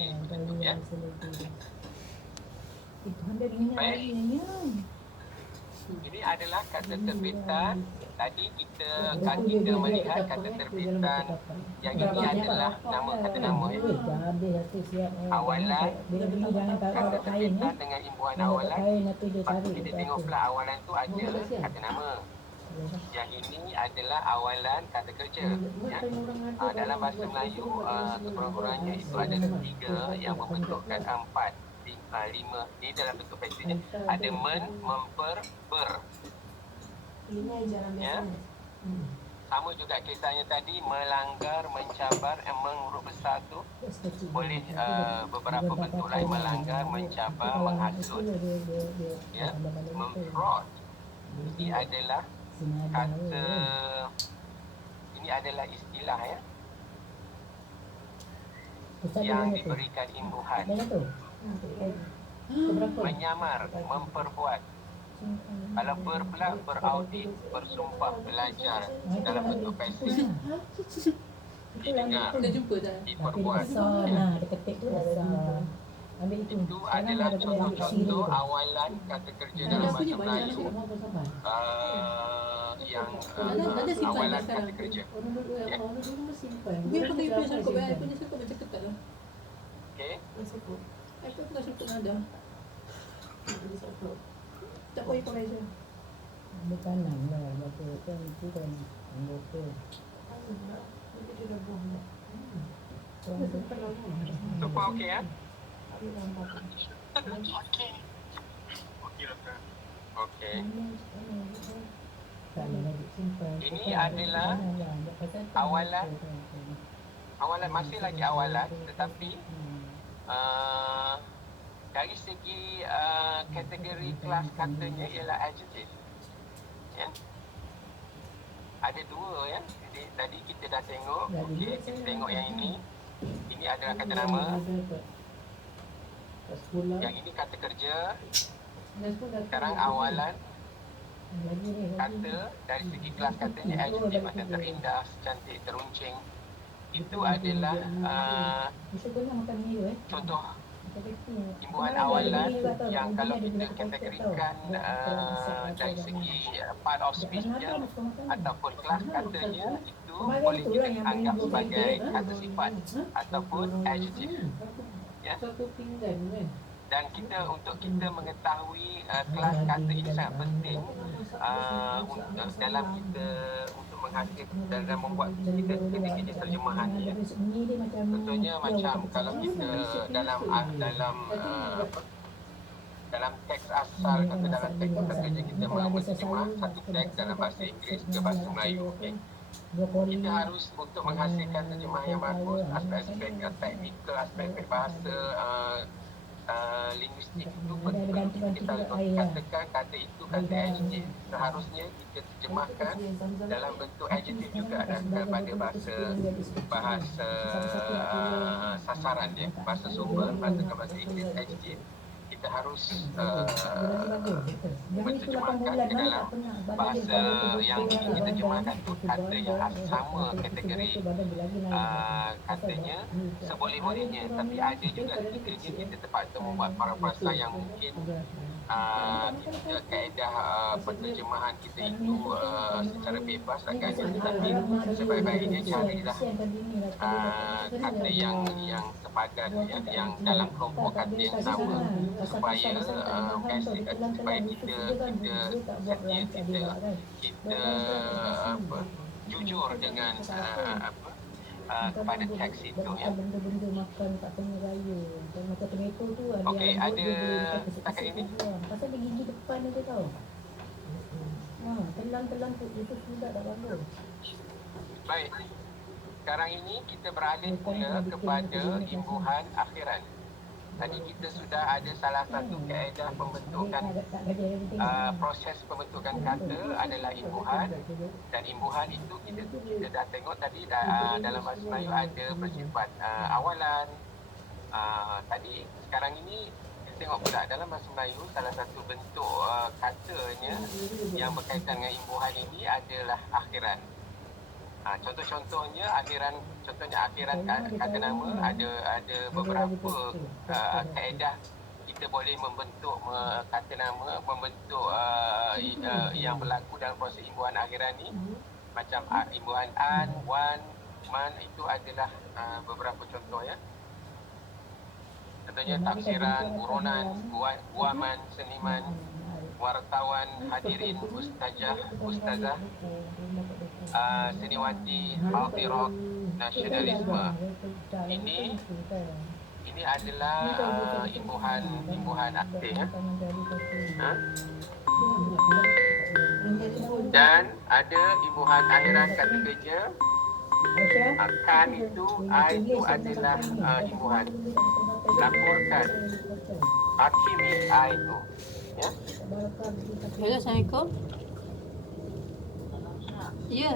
jadi begitu ya. Baik. Ini adalah kata terbitan. Tadi kita melihat kata terbitan yang ini adalah nama kata nama ya. Awalan kata terbitan dengan imbuhan awalan. Lepas tu kita tengok pula awalan tu ada kata nama. Yang ini adalah awalan kata kerja ya. Dalam bahasa Melayu sekurang-kurangnya itu ada 3 yang membentukkan 4, 5 ni dalam bentuk patternnya. Ada men, memper, ber ya. Sama juga kisahnya tadi, melanggar, mencabar, huruf besar tu boleh beberapa bentuk lain, melanggar, mencabar, menghasut ya. Memfraud ini adalah kata, ini adalah istilah ya yang diberikan imbuhan. Menyamar, memperbuat. Kalau pula beraudit, bersumpah, belajar dalam bentuk pasif, didengar, diperbuat ya. Itu adalah contoh-contoh awalan kata kerja dalam bahasa Melayu yang awalan kata kerja ya. Okay. Tak boleh pakai je. Di kanan lah, betul kan itu kan betul. Dia dah buang dah. Semua okey ya? Okey. Ini adalah awalan masih lagi awalan, tetapi dari segi kategori kelas katanya ialah adjective ya. Ada 2 ya. Jadi tadi kita dah tengok, okey, kita tengok yang ini adalah kata nama, yang ini kata kerja. Sekarang awalan kata dari segi kelas katanya adjective, macam terindah, cantik, teruncing. Itu adalah contoh imbuhan awalan yang kalau kita kategorikan dari segi part of speech-nya ataupun kelas katanya, itu boleh kita anggap sebagai kata sifat ataupun adjective ya. Dan untuk kita mengetahui kelas kata ini sangat penting dalam kita untuk menghasilkan dan membuat kita ketika terjemahan ya. Contohnya macam kalau kita dalam teks asal atau dalam teks kerja kita menterjemah satu teks dalam bahasa Inggeris ke bahasa Melayu, okay? Kita harus untuk menghasilkan terjemahan yang bagus, aspek-aspek teknikal, aspek-aspek bahasa linguistik itu perlu kita katakan kata itu kata adjective. Seharusnya kita terjemahkan dalam bentuk adjective juga dan kepada bahasa sasaran dia, bahasa sumber, bahasa Inggeris adjective. Kita harus menterjemahkan ke dalam bahasa yang ingin diterjemahkan tu kata yang sama kategori katanya seboleh-bolehnya, tapi ada juga ketikanya kita terpaksa membuat parafrasa yang mungkin tidak kaedah penterjemahan kita itu secara bebas agaknya, tetapi sebaik-baiknya carilah kata yang sepadan ya, yang dalam kelompok kata yang sama supaya supaya kita jujur dengan kepada teks itu ya. Benda-benda makan kat tengah raya. Macam tomato tu ada. Okey, ada setakat ini. Pasal dia gigi depan dia tahu. Telan-telan tu itu sudah dah bagus. Baik. Sekarang ini kita beralih pula kepada imbuhan akhiran. Tadi kita sudah ada salah satu kaedah pembentukan proses pembentukan kata adalah imbuhan, dan imbuhan itu kita dah tengok tadi dalam bahasa Melayu ada bersifat awalan. Tadi sekarang ini kita tengok pula dalam bahasa Melayu salah satu bentuk katanya yang berkaitan dengan imbuhan ini adalah akhiran. Contohnya akhiran kata nama ada beberapa kaedah kita boleh membentuk kata nama, membentuk yang berlaku dalam proses imbuhan akhiran ni. Macam imbuhan an, wan, man, itu adalah beberapa contoh ya. Contohnya tafsiran, buronan, guaman, seniman, wartawan, hadirin, ustazah, seniwati, hadirat, nasionalisme. Ini adalah imbuhan aktif ya. Dan ada imbuhan akhiran kata kerja. Kan itu adalah imbuhan. Laporkan, hakimi itu ya. Hello, Assalamualaikum. Ya.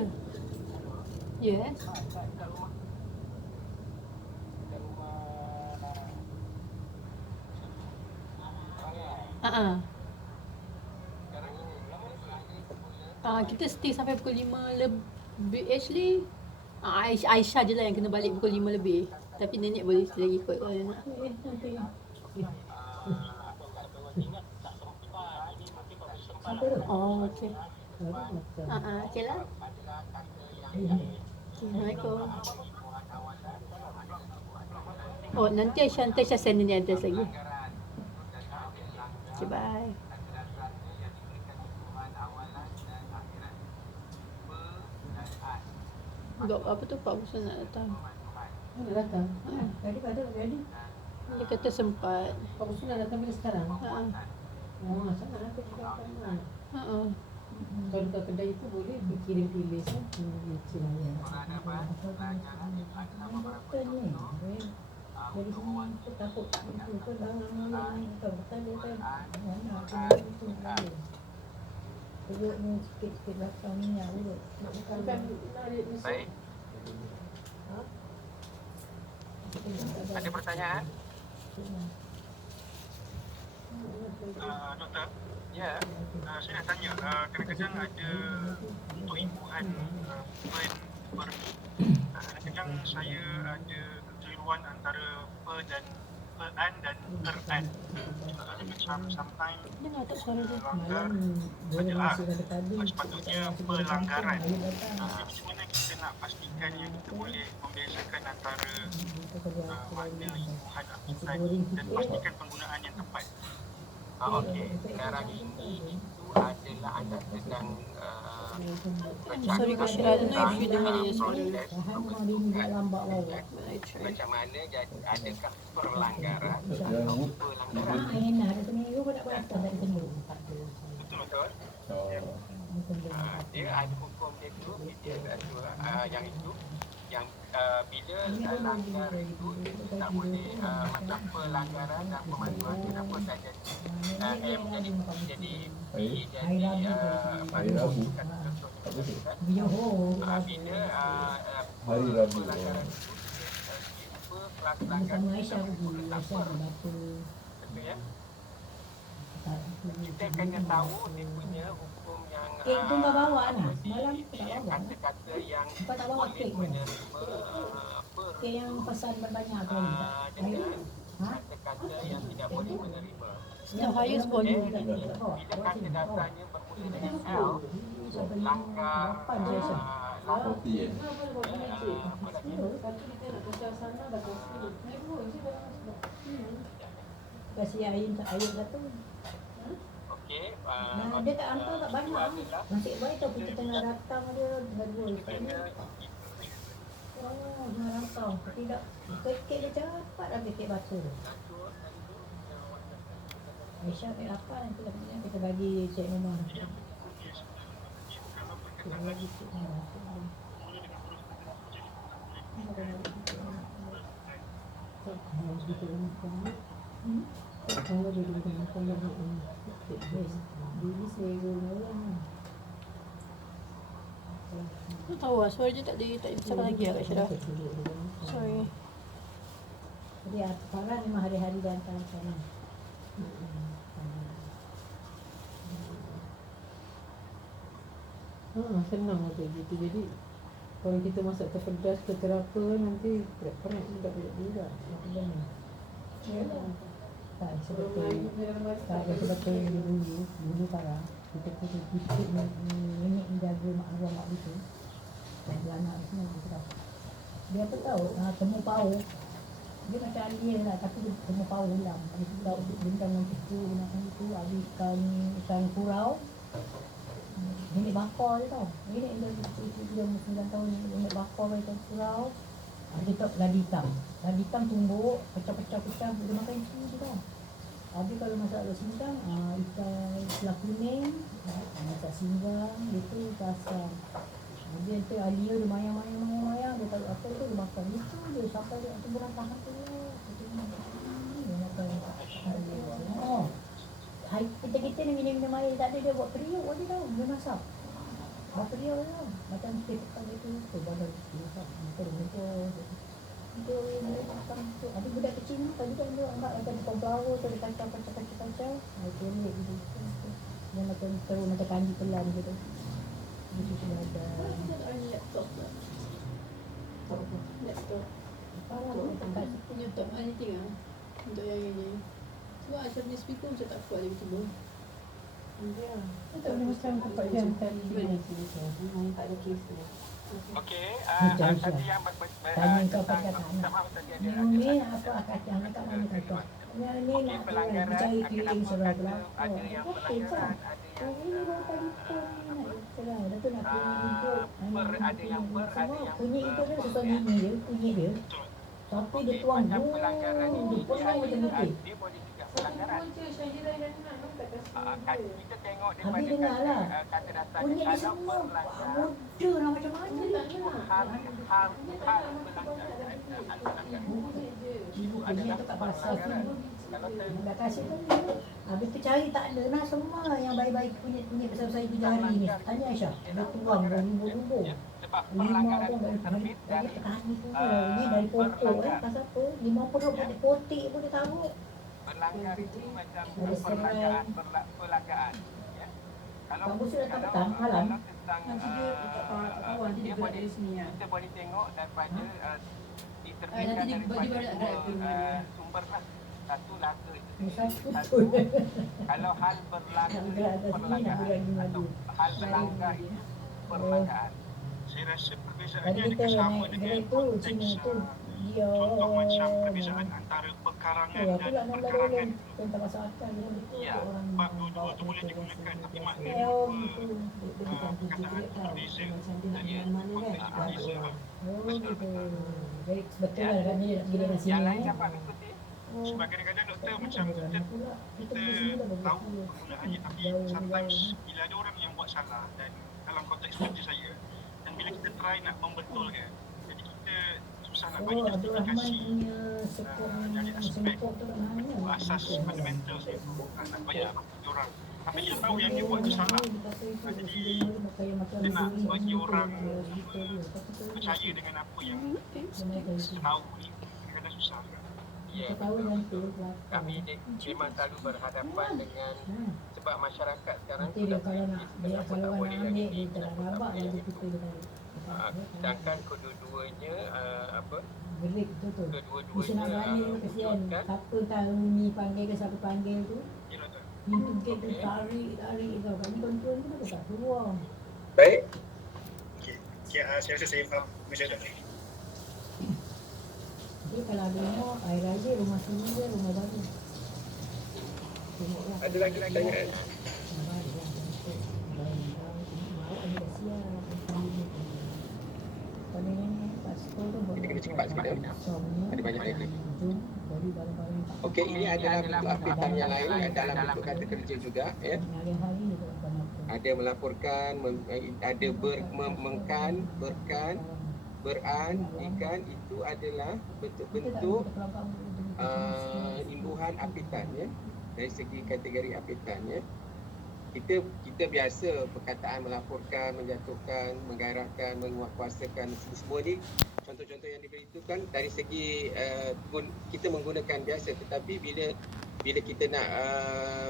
Yes. Kita stay sampai pukul 5 lebih. Actually Aisyah je lah yang kena balik pukul 5 lebih. Tapi nenek boleh lagi ikut kalau dia nak. Oh, okey. Okey lah. Assalamualaikum. Oh, nanti Aisyah send ni address lagi. Okay, bye. Dok, apa tu Pak Musa nak datang? Nak datang? Tadi jadi. Dia kata sempat. Pak Musa nak datang bila sekarang? Oh, sangat nak juga kan. Kalau dekat kedai itu boleh dikirim pilih kan? Dari sini aku takut itu lama-lama tahu betul dia kan. Perut ni sikit-sikit belakang minyak urut. Baik. Ada pertanyaan? Doktor, Ya. saya nak tanya, kadang-kadang ada untuk imbuhan kadang-kadang saya ada kekeliruan antara an dan an. Macam sometimes Dia nak tak suara dia. langgar ada sepatutnya pelanggaran. Macam mana kita nak pastikan yang kita boleh membiasakan antara makna imbuhan akibat dan pastikan penggunaan yang tepat. Okey. Sekarang ini itu adalah anda sedang Sorry, Kak Syirah. I don't know if you dengar dia suara. macam mana jadi adakah pelanggaran atau pelanggaran. Enak ada seminggu pun nak buat dari seminggu. Betul. Dia ada hukum dia tu, dia ada yang itu yang bila langgar itu tak boleh macam pelanggaran dan pemanduan kenapa tak jadi M jadi B jadi Rabu. bila Hari Rabu. pelanggaran itu kelas Sama Aisyah pergi pelanggaran Aisyah batu. betul ya. Kita kena tahu dia punya hukum yang Kek tu kau bawa lah. Malam tu tak yang bawa. kata-kata yang Kau tak bawa boleh kek tu. menerima Kek yang pesan banyak tu. dengan Ha? kata-kata yang tidak boleh menerima. The highest volume. Bila kata datanya bermula dengan L, langkah Roti ya. Kasih air satu. okey. Nah, dia tak hantar tak banyak. Nasib baik tau kita tengah datang dia dah dua. Oh, nak rantau. Tidak. Kek dia cepat dah kek batu. Aisyah kek apa nanti lah kita bagi Cik Umar. Kita bagi Cik Umar. Kalau kita kalau dia dengan kalau ini saya orang. Tak tahu lah, suara dia tak bercakap lagi lah Kak Syirah. Sorry. Jadi Farah memang hari-hari dah hantar sana. Senang macam gitu. Jadi Kalau kita masak terpedas ke terapa nanti berat-berat juga. Ya. Tak sebetul dulu parah. Kita ikut nenek menjaga mak arwah mak itu. Dan dia anak semua kita. Dia apa tahu? Temu pau. Dia macam alien lah, tapi dia temu pau dalam. Dia tahu bintang yang itu, ada ikan kurau. Nenek bakar je tau. Nenek dia 9 tahun ni, nenek bakar ikan kurau. Dia tak ladi hitam tumbuk, pecah-pecah, dia makan itu je tau. Habis kalau masak roti singkang, ikan selah kuning, masak singgang, dia tu ikan asam. Dia tu alia dia mayang, dia tahu apa tu dia makan. Itu dia sampai dia tu bulan tahan tu. Dia makan alia. Oh. Kita ni minum air tak ada, dia buat periuk dia tahu, dia masak. Buat periuk dia tahu. Macam kita pekan itu, tu badan dia masak. Itu makan tu. Ada budak kecil ni, tadi kan dia anak ada pembawa tu, dia kacau. Itu ni gitu. Dia macam terus macam kanji pelan gitu. Dia susu ada. Laptop tak? Laptop. Parah tu tempat situ. YouTube anything ah. Untuk yang ini. Sebab macam ni speaker macam tak kuat dia tiba. Ya. Tak boleh macam tempat yang tadi. Tak ada kes tu. Okey, Macam tadi siapa? yang Tanya kau pakai tak nak. maaf tadi Ni apa kacang kat mana kacang? Yang ni nak percaya keliling sebelah belakang. ada yang pelanggaran, ada yang Ini baru tadi pun nak cerah. Dah tu nak kunyit hidup. ada yang ada yang Kunyit hidup dia susah gigi dia, kunyit dia. Tapi dia tuang macam pelanggaran dia ini penuh macam putih. dia boleh juga pelanggaran. Kita tengok Habis daripada dengar lah. kata dasarnya Kunyit dia kalau semua pelanggar muda lah macam mana dia. hal pelanggaran Ibu kunyit tu kat pasar tu. kalau Dah kasih kan dia. Habis tu cari tak ada lah semua yang baik-baik kunyit besar-besar itu jari ni. Tanya Aisyah, dia tuang berumur-umur. sebab 5 pelanggaran pun dari terbit dari petani pun ni dari pokok pasal apa? 50 dari potik pun dia taruh. pelanggar itu macam Ada perlagaan ya. Kalau Kamu sudah tak petang malam. kalau tentang dia boleh kita boleh tengok daripada diterbitkan nanti dia daripada balik drive ke rumah dia. sumber lah. Satu laga itu Satu. kalau hal berlaku Nak bergerak atas sini, nak bergerak di atau maju. hal berlanggar itu perlagaan. Saya rasa Tadi perbezaannya kita dekat sama naik dengan kereta tu, konteks Cina tu, dia contoh macam perbezaan antara perkarangan aku dan nak perkarangan. tentang masyarakat dia betul Ya, orang sebab dua-dua tu boleh digunakan tapi maknanya oh dua gitu perkataan tu berbeza. Ya, Konteks berbeza. oh gitu jadi sebetulnya kan dia nak pergi dengan sini Yang lain dapat mengikuti. oh Sebab kadang-kadang doktor macam kita tahu penggunaannya tapi sometimes bila ada orang yang buat salah dan dalam konteks kerja saya dan bila kita try nak membetulkan jadi kita susah nak bagi oh Abdul Rahman justifikasi punya dari aspek sepok tu kat mana asas fundamental saya nak bagi orang tapi kita tahu yang dia buat tu salah jadi kita nak bagi orang percaya dengan apa yang tahu ni kadang-kadang susah kan. Ya, tahu nanti kami memang selalu berhadapan dengan sebab masyarakat sekarang nanti dia kalau nak dia kalau nak ambil dia tak rabak lagi kita sedangkan kedua-duanya apa gerik tu tu. kedua-duanya Bisa nak balik tu kesian. wujudkan Siapa tahu ni panggil ke siapa panggil tu. Yalah tak. Pintu gate tu tarik tau. Kami tuan-tuan tu tak keluar. baik. Okey, saya rasa saya faham macam tu. Jadi kalau ada rumah, air raya, rumah sini dia, rumah baru. Tengoklah. Ada lagi pertanyaan? Rumah baru lah. Mau kami dah siap. Pada ni, pas sekolah tu Kita kena cepat sikit dah. Ada banyak lagi. Jom, beli barang-barang. Okey, ini adalah bentuk aktivitas yang lain dalam bentuk kata kerja juga ya. Hari-hari dia tak bukan apa. Ada melaporkan, ada berkan, beran, ikan, itu adalah bentuk-bentuk imbuhan apitan ya. Dari segi kategori apitan ya. Kita biasa perkataan melaporkan, menjatuhkan, menggairahkan, menguatkuasakan, semua ni contoh-contoh yang diberi itu kan dari segi kita menggunakan biasa, tetapi bila kita nak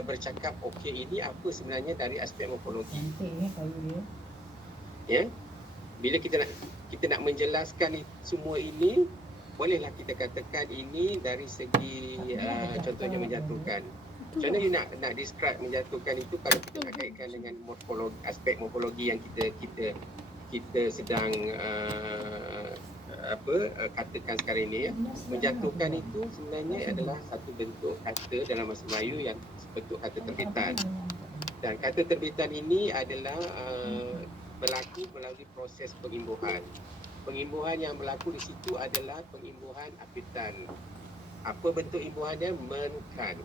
bercakap okey ini apa sebenarnya dari aspek morfologi Cantik kayu dia. ya. bila kita nak menjelaskan semua ini, bolehlah kita katakan ini dari segi contohnya menjatuhkan. Contohnya you nak describe menjatuhkan itu, kalau kita nak kaitkan dengan morfologi, aspek morfologi yang kita sedang katakan sekarang ini, menjatuhkan itu sebenarnya adalah satu bentuk kata dalam bahasa Melayu yang bentuk kata terbitan. Dan kata terbitan ini adalah berlaku melalui proses pengimbuhan. Pengimbuhan yang berlaku di situ adalah pengimbuhan apitan. Apa bentuk imbuhannya? Menkan.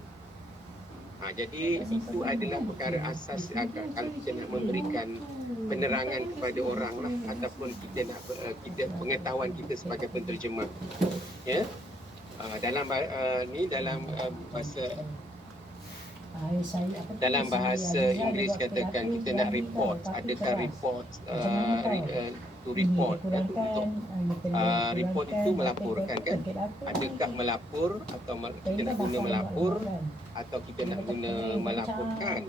Jadi itu adalah perkara asas kalau kita nak memberikan penerangan kepada orang lah, ataupun kita nak pengetahuan kita sebagai penterjemah. Ya. Dalam bahasa Inggeris katakan kita nak report, adakah report to report, untuk report itu melaporkan kan, adakah melapor atau kita nak guna melapor atau kita nak guna melaporkan.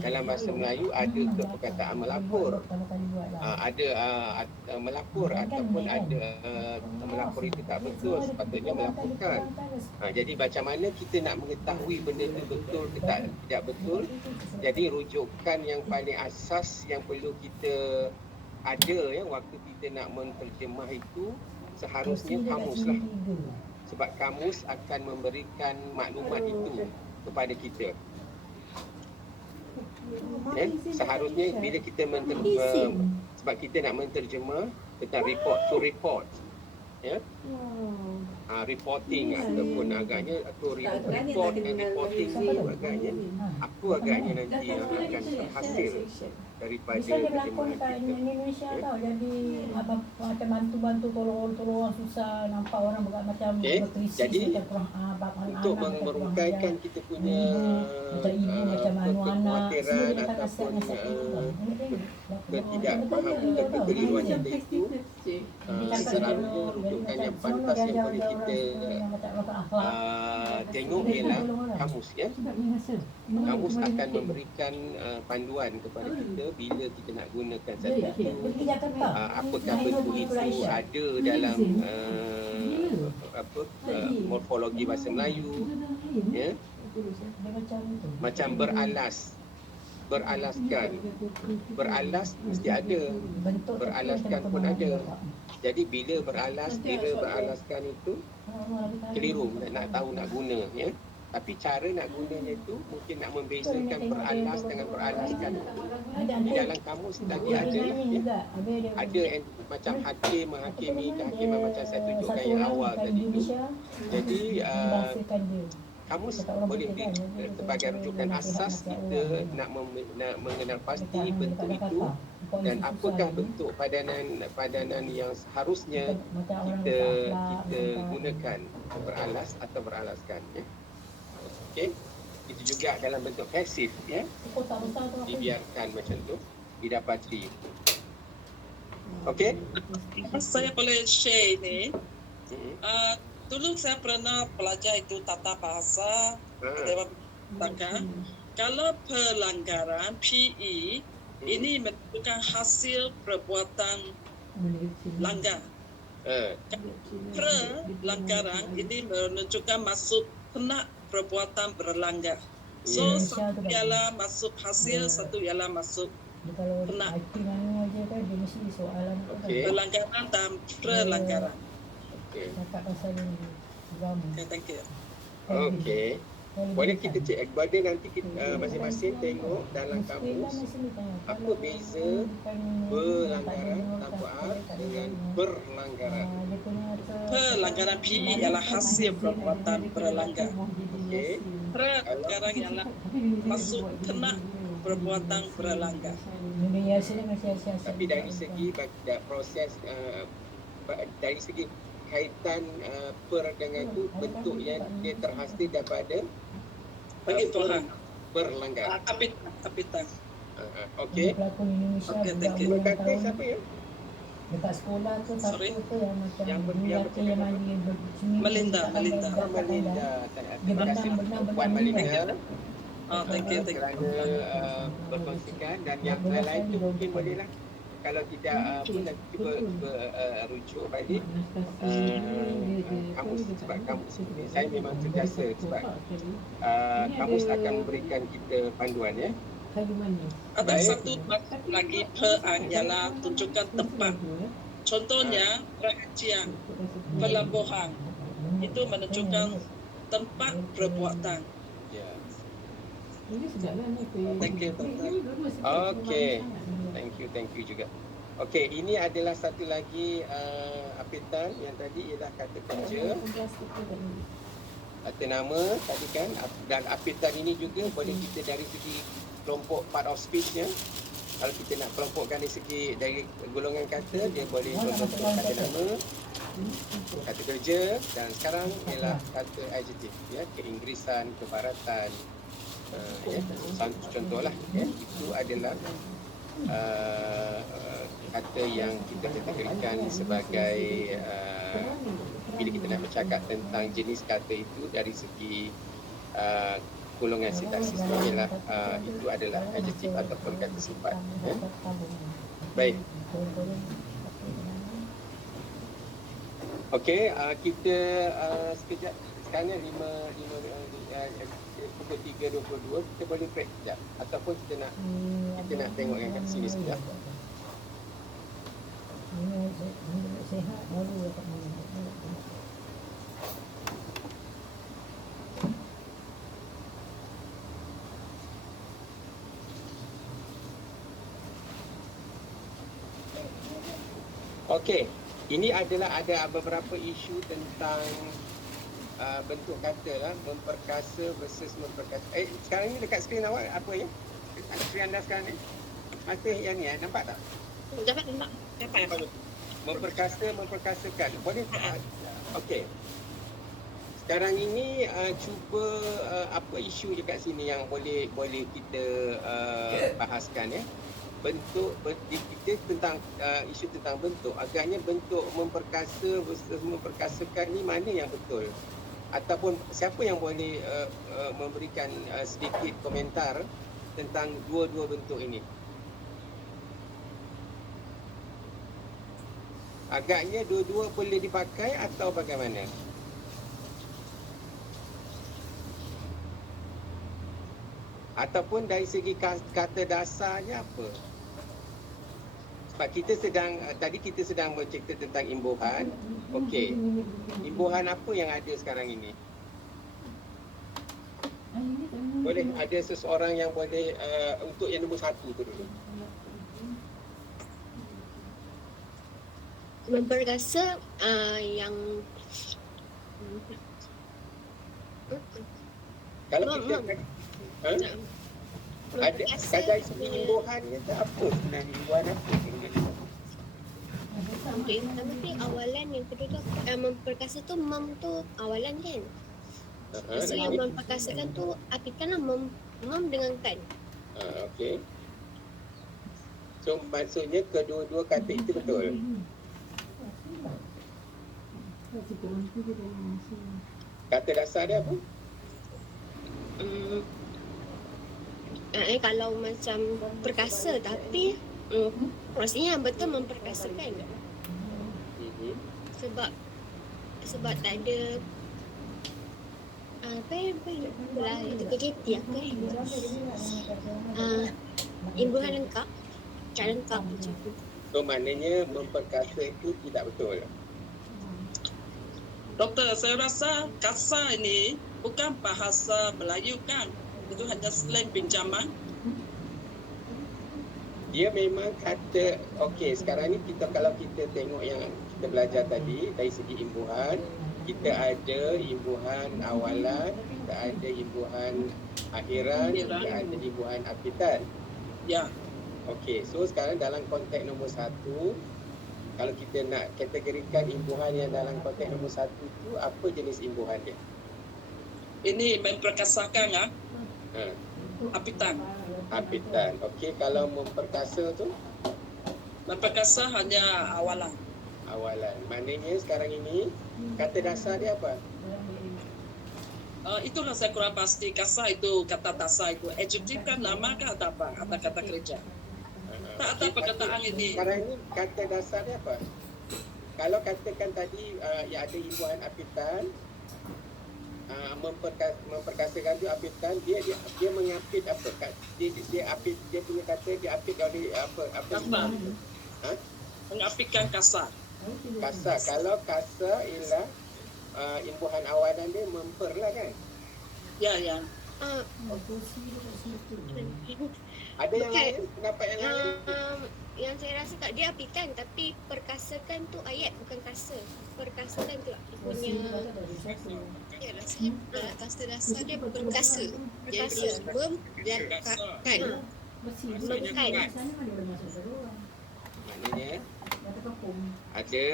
Dalam bahasa Melayu ada ke perkataan melapor, ada melapor ataupun ada melapor itu tak betul, sepatutnya melaporkan. Jadi macam mana kita nak mengetahui benda itu betul ke tidak betul? Jadi rujukan yang paling asas yang perlu kita ada waktu kita nak menterjemah itu seharusnya kamus lah. Sebab kamus akan memberikan maklumat itu kepada kita. Seharusnya bila kita sebab kita nak menterjemah tentang report to report, reporting ataupun agaknya atau report dan reporting itu agaknya nanti yang akan berhasil daripada berlakon kat Indonesia tau, jadi macam bantu-bantu tolong orang susah, nampak orang macam berkrisis, jadi macam kurang untuk merungkaikan kita punya macam ibu macam anak ataupun ketidakfahaman atau kekeliruan kita itu, selalunya rujukan yang pantas yang boleh kita tengok ialah kamus. Kamus akan memberikan panduan kepada kita bila kita nak gunakan satu itu, apakah bentuk itu ada dalam morfologi bahasa Melayu, macam beralaskan, beralas mesti ada, beralaskan pun ada. Jadi bila beralaskan itu keliru, nak tahu nak guna, tapi cara nak gunanya itu mungkin nak membezakan beralas dengan beralaskan. Di dalam kamus tadi ada yang macam hakim menghakimi, kehakiman macam saya tunjukkan yang awal tadi itu. Jadi kamus boleh sebagai rujukan asas kita nak mengenal pasti bentuk itu dan apakah bentuk padanan yang seharusnya kita gunakan, beralas atau beralaskan. Okey, itu juga dalam bentuk pasif, dibiarkan macam tu, didapati. Okey. Saya boleh share ini. Dulu saya pernah belajar itu tata bahasa, kalau pelanggaran PE ini menunjukkan hasil perbuatan langgar. Pelanggaran ini menunjukkan masuk kena perbuatan berlanggar. So satu ialah masuk hasil, satu ialah masuk kena pelanggaran dan pelanggaran. Okay, thank you. Okay. Boleh kita cek kepada nanti kita masing-masing tengok dalam kamus apa beza pelanggaran tanpa dengan berlanggaran. Pelanggaran PE ialah hasil perbuatan berlanggar. Okey. Pelanggaran ialah masuk kena perbuatan berlanggar. Tapi dari segi proses dari segi kaitan per dengan tu bentuknya dia terhasil daripada penghitungan berlanggar. Kapitan. Okey. Thank you. Kata siapa ya? Dekat sekolah tu satu tu yang macam Melinda. Terima kasih Puan Melinda. Thank you. Kerana berkongsikan dan yang lain tu mungkin bolehlah kalau tidak pun nanti cuba rujuk balik kamus, sebab kamus ini saya memang sentiasa sebab kamus akan memberikan kita panduan ya. Kayu manis. Ada Baik. satu maksud lagi peang ialah tunjukkan tempat. Contohnya pengajian, pelabuhan itu menunjukkan tempat perbuatan. Ya. Ini sedaplah ni. Thank you, Tante. Okey. Thank you juga. Okey, ini adalah satu lagi apitan yang tadi ialah kata kerja, kata nama tadi kan, dan apitan ini juga boleh kita dari segi kelompok part of speech-nya. Kalau kita nak kelompokkan dari segi dari golongan kata, dia boleh membentuk kata nama, kata kerja, dan sekarang ialah kata adjektif ya, keinggrisan, kebaratan. Ya, contohlah ya, itu adalah kata yang kita kategorikan sebagai bila kita nak bercakap tentang jenis kata itu dari segi golongan sintaksis ialah itu adalah adjektif ataupun kata sifat ya. Baik. Okey, kita sekejap sekarang 5 pukul 3.22 kita boleh break sekejap ataupun kita nak tengok yang kat sini sekejap. Sehat baru dapat makan. Okey, ini adalah ada beberapa isu tentang bentuk kata lah, memperkasa versus memperkasa. Sekarang ni dekat skrin awak apa ya? Skrin anda sekarang ni? Masih yang ni nampak tak? Dapat. Memperkasakan. Boleh tak? Okey. Sekarang ini cuba apa isu dekat sini yang boleh kita bahaskan ya? Bentuk kita tentang isu tentang bentuk, agaknya bentuk memperkasa versus memperkasakan ni mana yang betul, ataupun siapa yang boleh memberikan sedikit komentar tentang dua-dua bentuk ini. Agaknya dua-dua boleh dipakai atau bagaimana? Ataupun dari segi kata dasarnya apa? Sebab kita sedang bercerita tentang imbuhan. Okey. Imbuhan apa yang ada sekarang ini? Boleh ada seseorang yang boleh untuk yang nombor 1 tu dulu. Memperkasa yang Kalau kita ada dari segi imbuhan ni apa sebenarnya imbuhan apa sebenarnya? Okay, pertama tu awalan, yang kedua tu memperkasa tu mem tu awalan kan. So yang memperkasakan tu apikan lah mem dengan kan. Okey. So maksudnya kedua-dua kata itu betul. Kata dasar dia apa? Kalau macam perkasa tapi maksudnya yang betul memperkasakan. Sebab tak ada apa lah itu kejeti apa imbuhan lengkap, tak lengkap macam tu. So maknanya memperkasa itu tidak betul. Doktor, saya rasa kasa ini bukan bahasa Melayu kan? Itu hanya slang pinjaman. Dia memang kata, okey sekarang ni kalau kita tengok yang kita belajar tadi dari segi imbuhan, kita ada imbuhan awalan, kita ada imbuhan akhiran, kita ada imbuhan apitan. Ya. Okey, so sekarang dalam konteks nombor 1, kalau kita nak kategorikan imbuhan yang dalam konteks nombor 1 tu, apa jenis imbuhan dia? Ini memperkasakan apitan. Apitan. Okey, kalau memperkasa tu? Memperkasa hanya awalan. Awalan. Maknanya sekarang ini kata dasar dia apa? Itulah saya kurang pasti. Kasa itu kata dasar itu. Adjektif kan nama kan atau apa? Kata-kata kerja. Kata perkataan ini. Sekarang ni kata dasar dia apa? Kalau katakan tadi ya ada imbuhan apitan, memperkasakan tu apitan, dia mengapit apa? Dia apit, dia punya kata dia apit dari apa Kasar. Ha? Mengapitkan kasar. Kasar. Kalau kasar ialah imbuhan awalan dia memper lah kan? Ya, ya. Ada yang Bukan. lain? Pendapat yang lain? Yang saya rasa tak dia apikan, tapi perkasakan tu ayat bukan kasa. Perkasakan tu punya ya rasanya kasta dasar dia perkasa. Perkasa mem dan kan. Memkan. Maknanya ada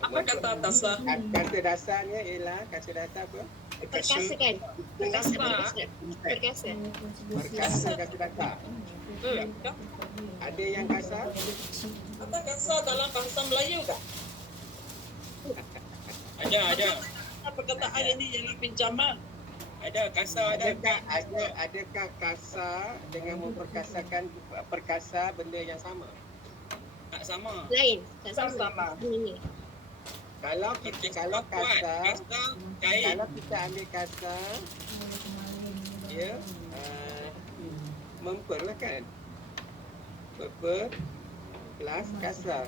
Apa kata dasar? kata dasarnya ialah kata dasar apa? Perkasakan. Perkasa. Perkasa. Perkasa kata dasar. Ada yang kasar? Kata kasar dalam bahasa Melayu tak? Ada. Perkataan ini ialah pinjaman. Ada kasar ada. Adakah kasar dengan memperkasakan perkasa benda yang sama? Tak sama. Lain. Tak Tak sama. sama. Ini. Kalau kasar, kasar kain. kalau kita ambil kasar, dia memper lah kan? Memper plus kasar.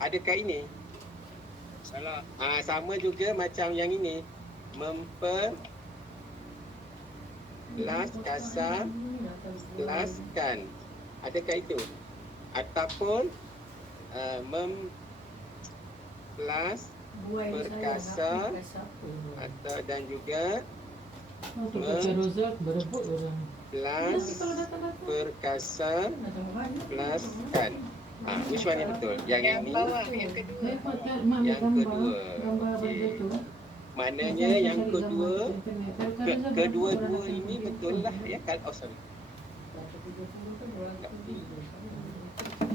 Adakah ini? Salah. Sama juga macam yang ini. Memper plus kasar plus kan. Adakah itu? Ataupun plus perkasa atau dan juga plus perkasa plus kan. Which one yang betul? Yang ini? Yang kedua. Yang kedua. Okey. Maknanya yang kedua, kedua-dua ini betul lah ya. Oh sorry.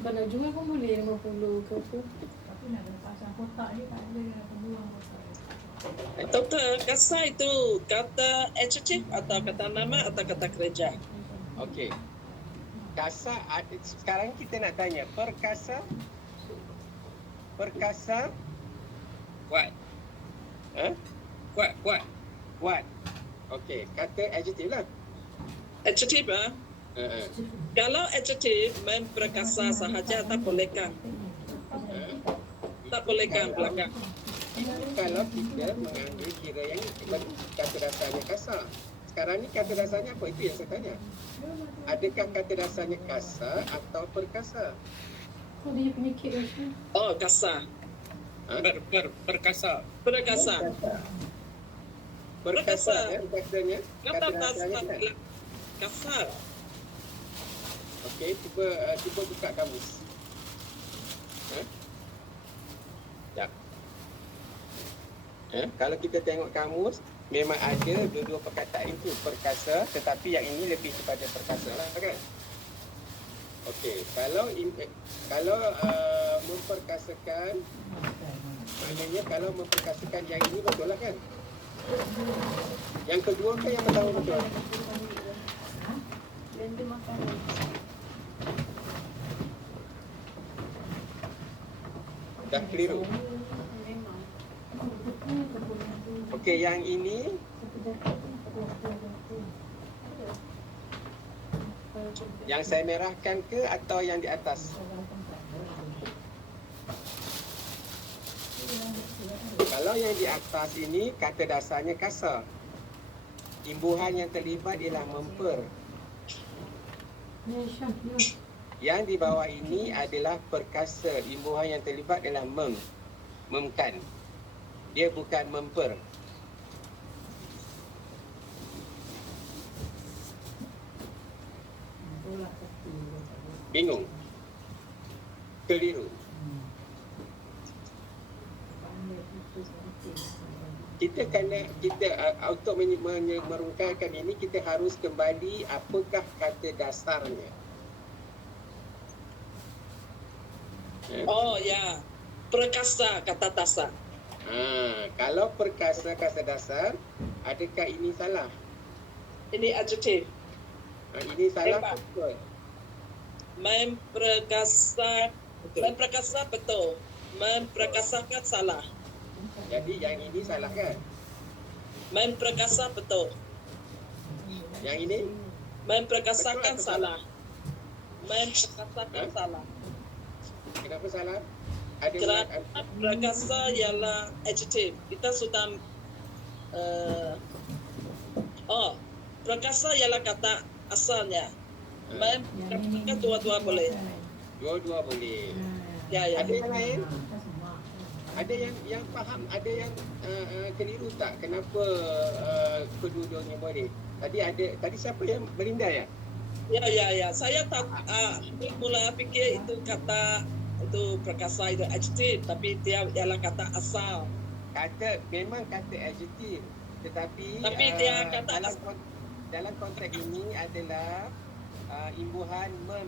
Kalau nak jual pun boleh 50 ke apa. Tapi nak kena pasang kotak ni tak boleh nak buang kotak. Doktor, kasar itu kata adjektif atau kata nama atau kata kerja? Okey. Kasar sekarang kita nak tanya perkasa. Perkasa Kuat. Kuat. what? Okey, kata adjektif lah. Adjektif Kalau adjektif memperkasa sahaja tak bolehkan. Tak bolehkan belakang. Kalau kita mengambil kira yang kata dasarnya kasar. Sekarang ni kata dasarnya apa? Itu yang saya tanya. Adakah kata dasarnya kasar atau perkasa? Oh, dia punya kek rasa. Oh, kasar. Perkasa. Perkasa. Perkasa ya katanya. Kata dasarnya kasar. kan? Kasar. Okey, cuba buka kamus. Jap. Kalau kita tengok kamus, memang ada dua-dua perkataan itu perkasa, tetapi yang ini lebih kepada perkasa lah kan. Okey, kalau memperkasakan, maknanya kalau memperkasakan yang ini betul lah kan. Yang kedua ke yang pertama betul? Blender makanan. Dah keliru. Memang. Okey, yang ini yang saya merahkan ke atau yang di atas? Kalau yang di atas ini kata dasarnya kasar. Imbuhan yang terlibat ialah memper. Yang di bawah ini adalah perkasa. Imbuhan yang terlibat adalah memkan. Dia bukan memper. Bingung? Keliru? Kita untuk merungkaikan ini kita harus kembali apakah kata dasarnya. Oh ya, perkasa kata dasar. Kalau perkasa kata dasar, adakah ini salah? Ini adjektif. Ini salah Hebat. betul. memperkasa betul, memperkasakan salah. Jadi yang ini salah kan? Memperkasa betul, Yang ini memperkasakan Betul atau salah. Memperkasakan salah. kenapa salah? Ada Kerana prakasa ialah adjective. Kita sudah prakasa ialah kata asalnya. Memperkasakan dua-dua boleh. dua-dua boleh. Ya, ya. Ada yang lain? Ada yang faham, ada yang keliru tak? Kenapa kedua-duanya boleh? Tadi siapa yang Belinda ya? Ya. Saya tak mula fikir itu kata itu prakasa itu adjective, tapi dia ialah kata asal. Memang kata adjektif, tetapi dia kata dalam konteks ini adalah imbuhan mem,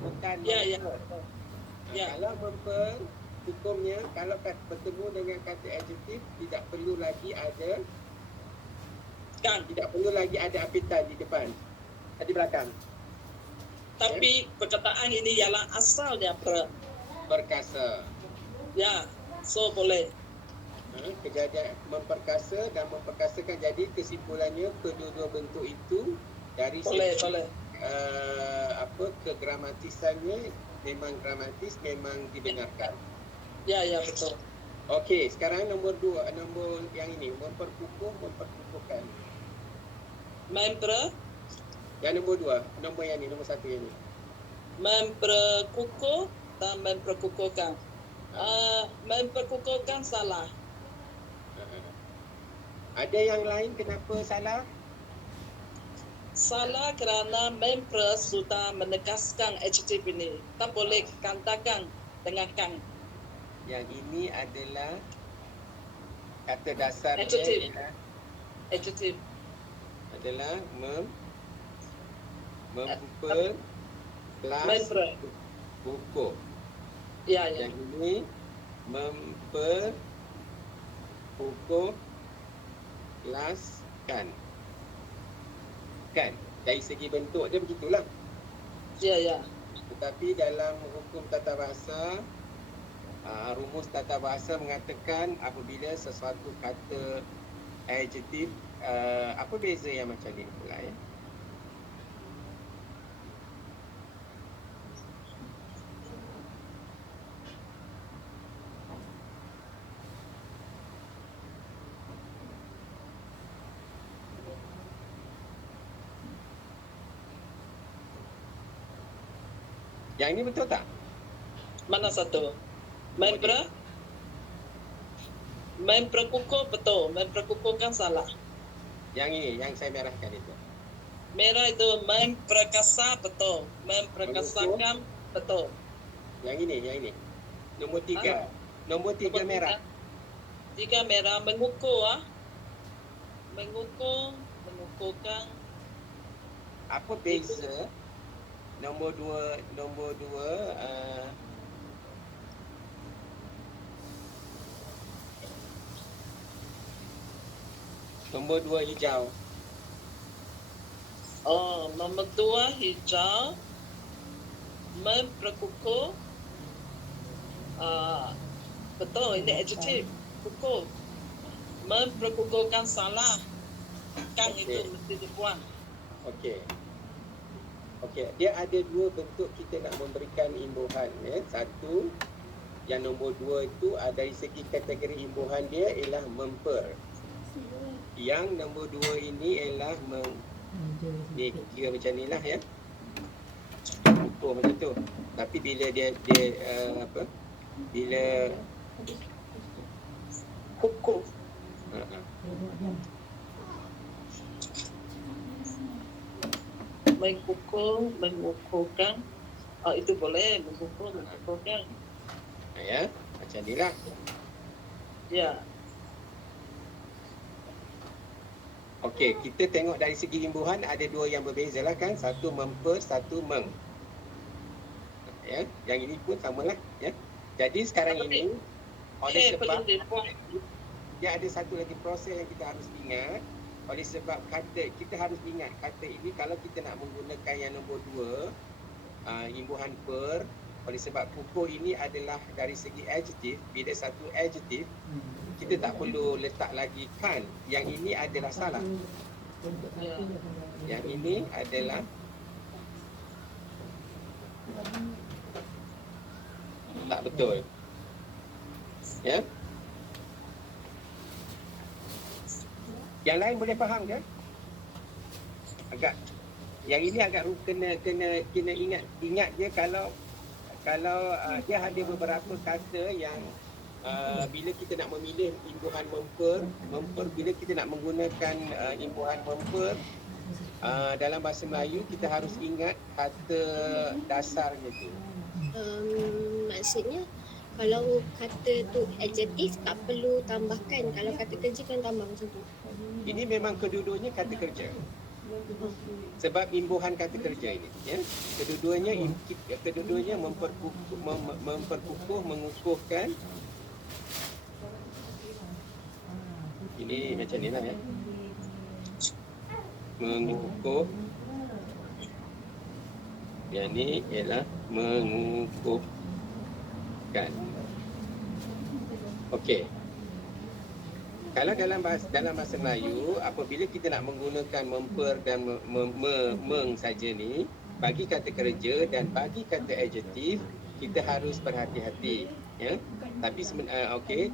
bukan Ya. memper. Kalau memper, hukumnya kalau bertemu dengan kata adjektif tidak perlu lagi ada apitan di depan, di belakang. Tapi perkataan ini ialah asalnya Perkasa. ya, so boleh. Kejadian memperkasa dan memperkasakan, jadi kesimpulannya kedua-dua bentuk itu dari Boleh. kegramatisannya memang gramatis, memang dibenarkan. Ya, betul. Okey, sekarang nombor yang ini, memperkukuhkan. Yang nombor 2, nombor yang ini, nombor 1 yang ini. Memperkukuh dan memperkukuhkan. Memperkukuhkan salah. Ada yang lain kenapa salah? Salah kerana memper sudah menegaskan adjektif ini. Tak boleh katakan dengan kan. Yang ini adalah kata dasarnya Adjektif. adalah memper plus Memper. kukuh. Ya. Yang ini memper kukuh plus kan. Dari segi bentuk dia begitulah. Ya. Tetapi dalam hukum tata bahasa, rumus tata bahasa mengatakan apabila sesuatu kata adjektif, apa beza yang macam ni pula ya? Yang ini betul tak? Mana satu? Memperkukuh betul. Memperkukuhkan salah. Yang ini, yang saya merahkan itu. Merah itu memperkasa betul. Memperkasakan betul. Yang ini. Nombor 3. Nombor 3 merah. 3 merah mengukur. Mengukurkan. Apa beza nombor 2 nombor 2 hijau. Nombor 2 hijau memperkukuh. Betul, ini adjektif. Kukuh. Memperkukuhkan salah. Kan itu mesti dibuang. Okey. Dia ada 2 bentuk kita nak memberikan imbuhan ya. Satu, yang nombor 2 itu dari segi kategori imbuhan dia ialah memper. Yang nombor 2 ini ialah ni kira macam ni lah ya. Ukur macam tu. Tapi bila dia bila Kukuh. Mengukurkan. Itu boleh mengukurkan. Ya, macam ni lah. Ya. Okey, kita tengok dari segi imbuhan ada 2 yang berbeza lah kan. Satu memper, satu meng. Ya, yang ini pun samalah ya. Jadi sekarang ini oleh sebab dia ada satu lagi proses yang kita harus ingat. Oleh sebab kita harus ingat kata ini kalau kita nak menggunakan yang nombor 2, imbuhan per, oleh sebab kukuh ini adalah dari segi adjektif. Bila satu adjektif, kita tak perlu letak lagi kan. Yang ini adalah salah. Yang ini adalah tak betul. Ya. Yang lain boleh faham ke? Agak yang ini agak kena ingat je kalau dia ada beberapa kata yang bila kita nak memilih imbuhan memper bila kita nak menggunakan imbuhan memper dalam bahasa Melayu, kita harus ingat kata dasarnya tu. Maksudnya kalau kata tu adjektif tak perlu tambahkan, kalau kata kerja kan tambah macam tu. Ini memang kedua-duanya kata kerja. Sebab imbuhan kata kerja ini, ya, kedua-duanya memperkukuh, mengukuhkan. Ini macam ni lah, ya, mengukuh. Yang ni ialah mengukuhkan. Okey. Kalau dalam bahasa Melayu, apabila kita nak menggunakan memper dan meng saja ni, bagi kata kerja dan bagi kata adjektif, kita harus berhati-hati, ya. Tapi okey,